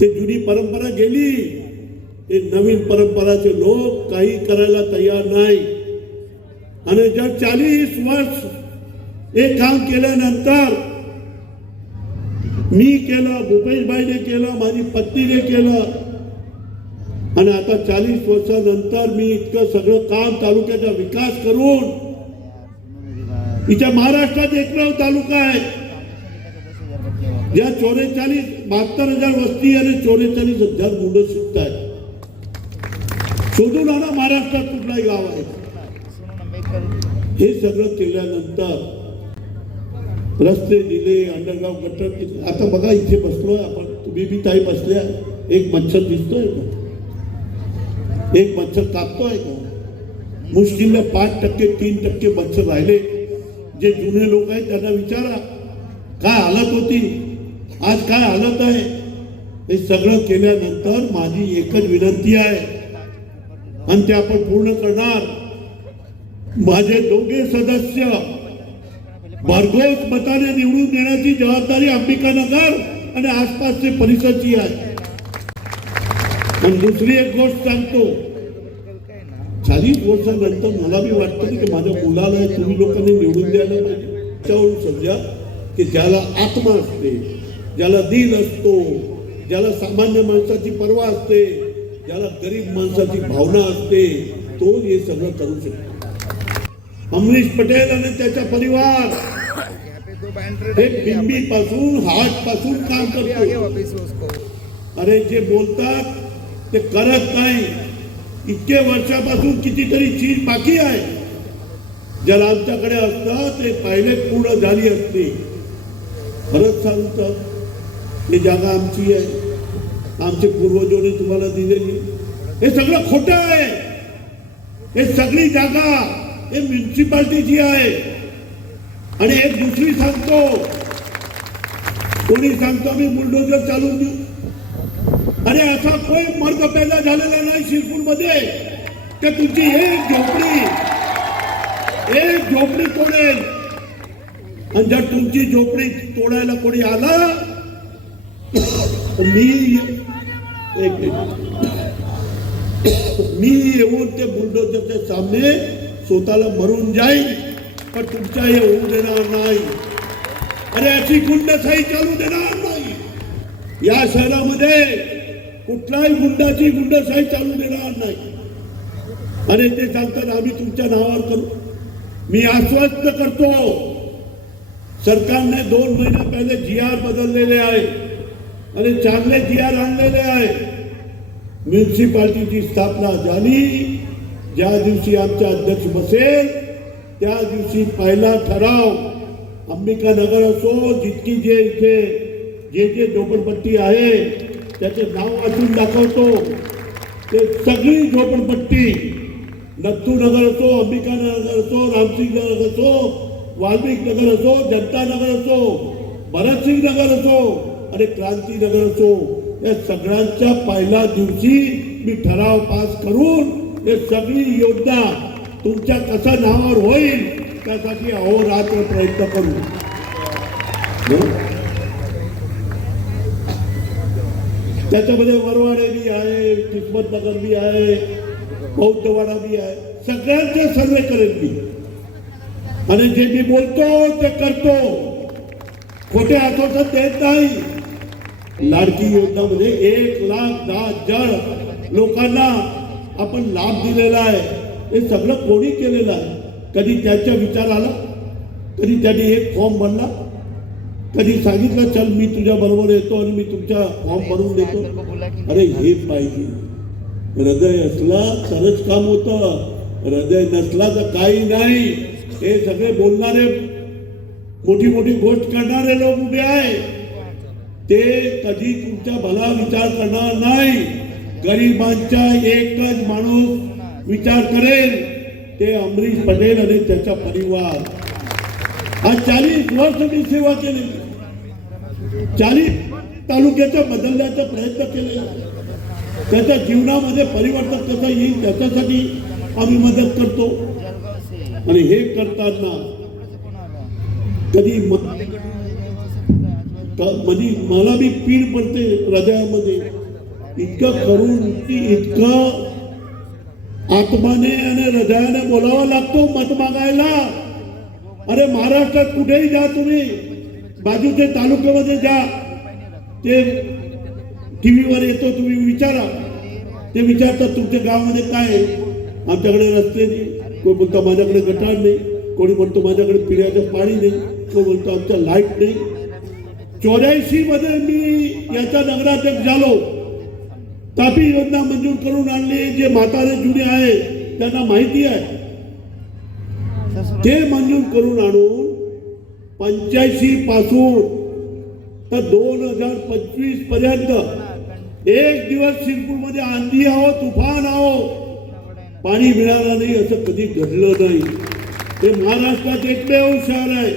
ते जुनी परंपरा गेली, ते नवीन परंपराचे लोक काही करायला तयार नाही. आणि जर 40 वर्ष हे काम केल्यानंतर मी केलं, भूपेशभाईने केलं, माझी पत्नीने केलं, आणि आता 40 वर्षानंतर मी इतकं सगळं काम तालुक्याचा विकास करून इथे महाराष्ट्रात 91 तालुका आहे, या 72,000 वस्ती आणि 44,000 मुलं शिकतात. शोधून आणा महाराष्ट्रात कुठलाही गाव आहे. हे सगळं केल्यानंतर रस्ते दिले, अंडरग्राउंड गटर. आता बघा इथे बसलोय आपण, तुम्ही बी ताई बसल्या, एक मच्छर दिसतोय का? एक मच्छर कापतोय का? मुश्किलने 5%, 3% मच्छर राहिले. जे जुने लोक आहेत त्यांना विचारा काय हालत होती, आज काय हालत आहे. हे सगळं केल्यानंतर माझी एकच विनंती आहे आणि ते आपण पूर्ण करणार. माझे दोघे सदस्य भरघोस मताने निवडून देण्याची जबाबदारी अंबिकानगर आणि आसपासचे परिसरची आहे. आणि दुसरी एक गोष्ट सांगतो, 40 वर्षानंतर मला बी वाटतं की माझ्या मुलाला तुम्ही लोकांनी निवडून द्यायला पाहिजे. त्यावरून समजा की ज्याला आत्मा असते, ज्याला दिल असतो, ज्याला सामान्य माणसाची पर्वा असते, ज्याला गरीब माणसाची भावना असते, तो हे सगळं करू शकतो. अमरीश पटेल आणि त्याचा परिवार हे बिंबी पासून हार्ट पासून काम करतो. अरे जे बोलतात ते करत नाही. इतके वर्षापासून कितीतरी चीज बाकी आहे, ज्याला आमच्याकडे असतं ते पहिले पूर्ण झाली असते. खरंच सांगतो, ही जागा आमची आहे, आमचे पूर्वजांनी तुम्हाला दिलेली. हे सगळं खोटं आहे. हे सगळी जागा हे म्युन्सिपाल्टीची आहे. आणि एक दुसरी सांगतो, कोणी सांगतो मी बुलडोजर चालून देऊ. अरे असा कोई मर्द पैदा झालेला नाही शिरपूर मध्ये की तुमची एक झोपडी तोडेल. आणि जर तुमची झोपडी तोडायला कोणी आला मी येऊन ते बुलडोजरच्या सामने स्वतःला मरून जाईल, पण तुमच्या हे होऊ देणार नाही. अरे अशी गुंडशाही चालू देणार नाही. या शहरामध्ये कुठलाही गुंडशाही चालू देणार नाही. आणि ते सांगतात आम्ही तुमच्या नावावर करू. मी आश्वस्त करतो, सरकारने 2 महिना पहिले GR बदललेले आहे आणि चांगले GR आणलेले आहे. म्युन्सिपाल्टीची स्थापना झाली, ज्या दिवशी आमचा अध्यक्ष बसेल त्या दिवशी पहिला ठराव अंबिकानगर असो, जितकी जे इथे जे झोपडपट्टी आहे त्याचे नाव वाचून दाखवतो. ते सगळी झोपडपट्टी नत्थू नगर असो, अंबिकानगर असो, रामसिंग नगर असो, वाल्मिक नगर असो, जनता नगर असो, भरतसिंग नगर असो आणि क्रांती नगर असो, या सगळ्यांच्या पहिल्या दिवशी मी ठराव पास करून हे सगळी योजना तुमच्या कसा नावावर होईल त्यासाठी अहोरात्र प्रयत्न करू. त्याच्यामध्ये वरवाडे बी आहे, किस्मत नगर बी आहे, बौद्धवाडा बी आहे. सगळ्यांचे सर्वे करेल मी आणि जे मी बोलतो ते करतो. खोटे आश्वासन देत नाही. लाडकी योजनामध्ये 1,10,000 लोकांना आपण लाभ दिलेला आहे. हे सगळं कोणी केलेलं आहे? कधी त्याच्या विचार आला? कधी त्यांनी एक फॉर्म भरला? कधी सांगितलं चल मी तुझ्या बरोबर येतो आणि मी तुमच्या फॉर्म भरून देतो? अरे हे पाहिजे. हृदय असला तरच काम होतं, हृदय नसला तर काही नाही. हे सगळे बोलणारे, मोठी मोठी गोष्ट करणारे लोक उभे आहे, ते कधी तुमचा भला विचार करणार नाही. गरिबांचा एकच माणूस विचार करेल, ते अमरीश पटेल आणि त्याचा परिवार. आज 40 वर्ष मी सेवा केली, 40 तालुक्याचा बदलण्याचा प्रयत्न केले. त्याच्या जीवनामध्ये परिवर्तन कसं येईल त्याच्यासाठी आम्ही मदत करतो. आणि हे करताना म्हणजे मला बी पीड पडते हृदयामध्ये, इतकं करून की इतकं आत्माने आणि हृदयाने बोलावं लागतो मत मागायला. अरे महाराष्ट्रात कुठेही जा तुम्ही, बाजूच्या तालुक्यामध्ये जा, ते टीव्हीवर येतो, तुम्ही विचारा, ते विचारतात तुमच्या गावामध्ये काय आहे, आमच्याकडे रस्ते नाही, कोण बोलतो माझ्याकडे गटार नाही, कोणी म्हणतो माझ्याकडे पिण्याचं पाणी नाही, कोण म्हणतो आमच्या लाईट नाही. 84 मध्ये मी याचा नगराध्यक्ष झालो, तापी योजना मंजूर करून आणली. जे म्हातारे जुने आहे त्यांना माहिती आहे, ते मंजूर करून आणून 85 पासून तर 2025 पर्यंत एक दिवस शिरपूरमध्ये आंधी आहो, तुफान आहो, पाणी मिळालं नाही असं कधी घडलं नाही. हे महाराष्ट्रात एकमेव शहर आहे